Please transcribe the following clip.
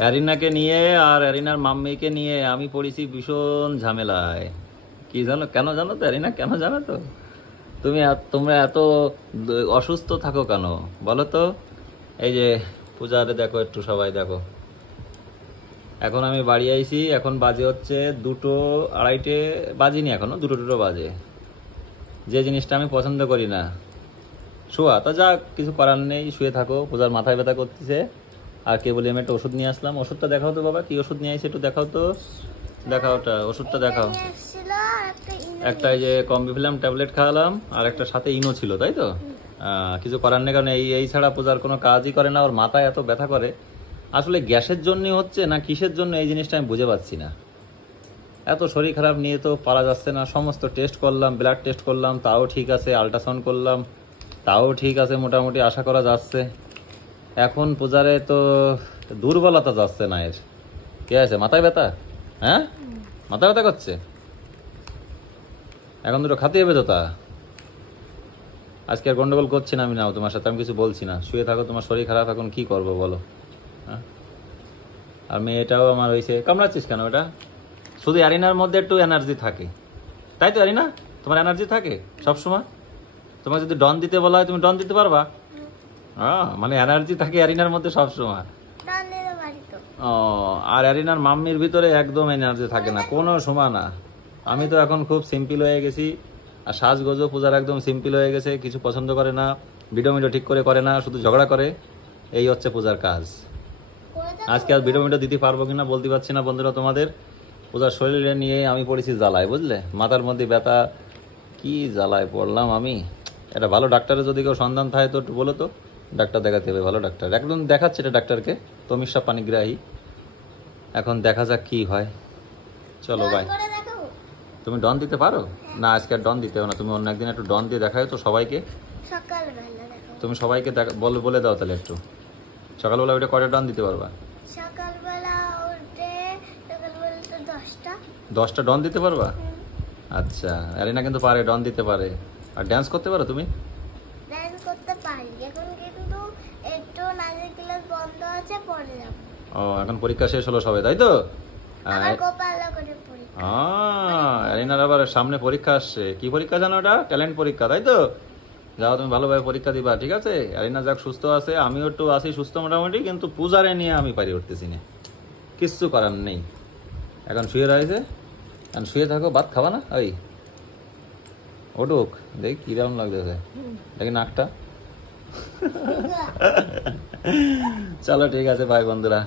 অ্যারিনাকে নিয়ে আর অ্যারিনার মাম্মিকে নিয়ে আমি পড়েছি ভীষণ ঝামেলায়। কি জানো কেন, জানো তো অ্যারিনা, কেন জানো তো? তোমরা এত অসুস্থ থাকো কেন বলো তো? এই যে পূজারে দেখো, একটু সবাই দেখো। এখন আমি বাড়ি আইছি, এখন বাজে হচ্ছে 2:30 বাজিনি, এখনো 2 বাজে। যে জিনিসটা আমি পছন্দ করি না, শোয়া, তা যা কিছু করার নেই, শুয়ে থাকো। পূজার মাথায় ব্যথা করতেছে, আর কে বলি আমি একটা ওষুধ নিয়ে আসলাম। ওষুধটা দেখাও তো বাবা, কি ওষুধ নিয়ে আসছে একটু দেখাও তো। দেখাও, ওটা ওষুধটা দেখাও। একটা এই যে কম্বিফিলাম ট্যাবলেট খাওয়ালাম, আর একটা সাথে ইনো ছিল, তাই তো? কিছু করার নেই, কারণ এই ছাড়া পূজার কোনো কাজই করে না। ওর মাথায় এত ব্যথা করে, আসলে গ্যাসের জন্য হচ্ছে না কিসের জন্য, এই জিনিসটা আমি বুঝে পাচ্ছি না। এত শরীর খারাপ নিয়ে তো পারা যাচ্ছে না। সমস্ত টেস্ট করলাম, ব্লাড টেস্ট করলাম, তাও ঠিক আছে। আল্ট্রাসাউন্ড করলাম, তাও ঠিক আছে, মোটামুটি আশা করা যাচ্ছে। এখন পূজারে তো দুর্বলতা যাচ্ছে না এর। কি আছে, মাথায় ব্যথা? হ্যাঁ, মাথা ব্যথা করছে, এখন দুটো খাতে হবে তো। তা আজকে আর গন্ডগোল করছি না আমি, নাও তোমার সাথে আমি কিছু বলছি না, শুয়ে থাকো। তোমার শরীর খারাপ, এখন কি করবো বলো? হ্যাঁ, আর মেয়েটাও আমার হয়েছে। কামড়াচ্ছিস কেন? ওটা শুধু অ্যারিনার মধ্যে একটু এনার্জি থাকে, তাই তো অ্যারিনা? তোমার এনার্জি থাকে সবসময়। তোমার যদি ডন দিতে বলা হয় তুমি ডন দিতে পারবা? মানে এনার্জি থাকে অ্যারিনার মধ্যে সবসময়। ও, আর অ্যারিনার মাম্মির ভিতরে একদম এনার্জি থাকে না, কোনো সময় না। আমি তো এখন খুব সিম্পল হয়ে গেছি, আর সাজগোজও পূজার একদম সিম্পল হয়ে গেছে। কিছু পছন্দ করে না, ভিডিও ঠিক করে না, শুধু ঝগড়া করে। এই হচ্ছে পূজার কাজ। আজকে আর ভিডিও দিতে পারবো কিনা বলতে পারছি না বন্ধুরা তোমাদের। পূজার শরীরে নিয়ে আমি পড়েছি জ্বালায়, বুঝলে? মাথার মধ্যে ব্যথা, কি জ্বালায় পড়লাম আমি। এটা ভালো ডাক্তারের যদি কেউ সন্ধান থাকে তো একটু বলো তো। ডাক্তার দেখাতে হবে, ভালো ডাক্তার। একদম দেখাচ্ছে এটা ডাক্তারকে, তমিশা পানিগ্রাহী। এখন দেখা যাক কি হয়। চলো বাই। তুমি ডন দিতে পারো না? আজকে আর ডন দিতে হবে না, তুমি অন্য একদিন একটু ডন দিয়ে দেখাও তো সবাইকে। তুমি সবাইকে বলে দাও তাহলে একটু। সকালবেলা ওইটা কয়টা ডন দিতে পারবা? সকালবেলা উঠে 10টা ডন দিতে পারবা? আচ্ছা, অ্যারিনা কিন্তু পারে, ডন দিতে পারে। আর ড্যান্স করতে পারো তুমি? ডান্স করতে পারি, এখন কিন্তু একটু নাচের ক্লাস বন্ধ আছে, পরে যাব। ও, এখন পরীক্ষা শেষ হলো সবে, তাই তো? আবার কপালে করে পরীক্ষা। অ্যারিনার আবার সামনে পরীক্ষা আসছে। কি পরীক্ষা জানো? ওটা ট্যালেন্ট পরীক্ষা, তাই তো? যাও, তুমি ভালোভাবে পরীক্ষা দিবা, ঠিক আছে? অ্যারিনা যাক সুস্থ আছে, আমিও একটু আছি সুস্থ মোটামুটি, কিন্তু পূজারে নিয়ে আমি পারি উঠতেছি না, কিচ্ছু করার নেই। এখন শুয়ে রয়েছে, এখন শুয়ে থাকো। ভাত খাবা না? ওই ওটুক, দেখ কিরকম লাগতেছে, দেখি নাকটা। চলো ঠিক আছে, বাই বন্ধুরা।